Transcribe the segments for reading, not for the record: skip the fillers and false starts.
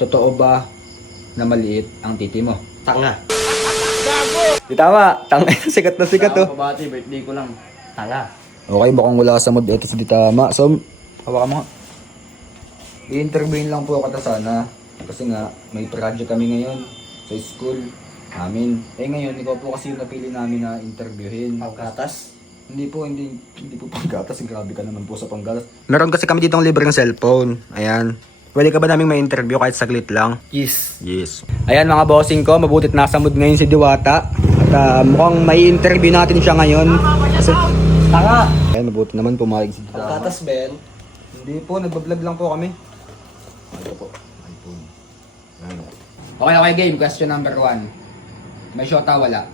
Totoo ba na maliit ang titi mo? Tanga. Di tama. Tanga. Sikat na sikat to. Pabati, birthday ko lang. Tanga. Okay, baka wala sa mood ito sa di tama. So, hawakan mo nga. I-interviewin lang po kita sana. Kasi nga, may project kami ngayon sa school namin. Ngayon, ikaw po kasi yung napili namin na interviewin. Pangkatas. Hindi po panggatas. Grabe ka naman po sa panggatas. Meron kasi kami ditong libreng cellphone. Ayan. Pwede ka ba naming ma-interview kahit saglit lang? Yes. Yes. Ayan mga bossing ko, mabutit nasa mood ngayon si Diwata. At mukhang may interview natin siya ngayon. Kasi, Tanga. ayan, mabuti naman pumayag si Diwata. Pangkatas, Ben. Hindi po, nagbablog lang po kami. Ito po, iPhone. Ayan. Okay, game. Question number 1. May shota, wala?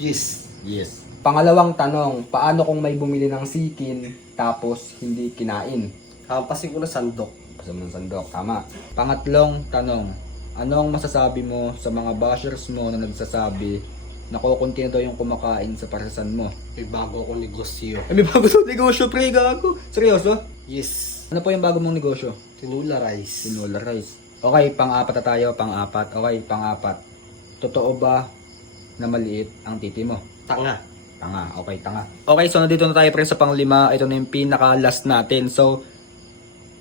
Yes. Yes. Pangalawang tanong, paano kung may bumili ng sikin tapos hindi kinain? Hampasin ko na sandok. Kasama ng sandok, tama. Pangatlong tanong, anong masasabi mo sa mga bashers mo na nagsasabi na kukunti na daw yung kumakain sa parasan mo? May bago akong negosyo. May bago sa negosyo, pre, gago. Seryoso? Yes. Ano po yung bago mong negosyo? Tinola rice. Tinola rice. Okay, pang-apat na tayo, pang-apat. Okay, pang-apat. Totoo ba na maliit ang titi mo? Tanga. Tanga, okay, tanga. Okay, so nandito na tayo pre sa pang-5. Ito na yung pinaka-last natin. So,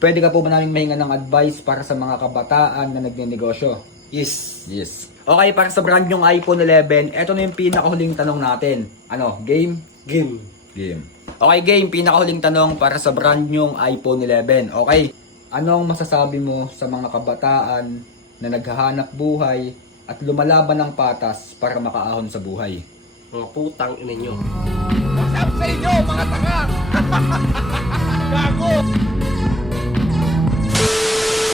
pwede ka po ba namin mahinga ng advice para sa mga kabataan na nagnenegosyo? Yes. Yes. Okay, para sa brand yung iPhone 11, ito na yung pinakahuling tanong natin. Ano, game? Game. Game. Okay, game. Pinakahuling tanong para sa brand yung iPhone 11. Okay. Anong masasabi mo sa mga kabataan na naghahanap buhay at lumalaban ng patas para makaahon sa buhay? Mga putang ina nyo. What's up sa inyo, mga tanga? Gago!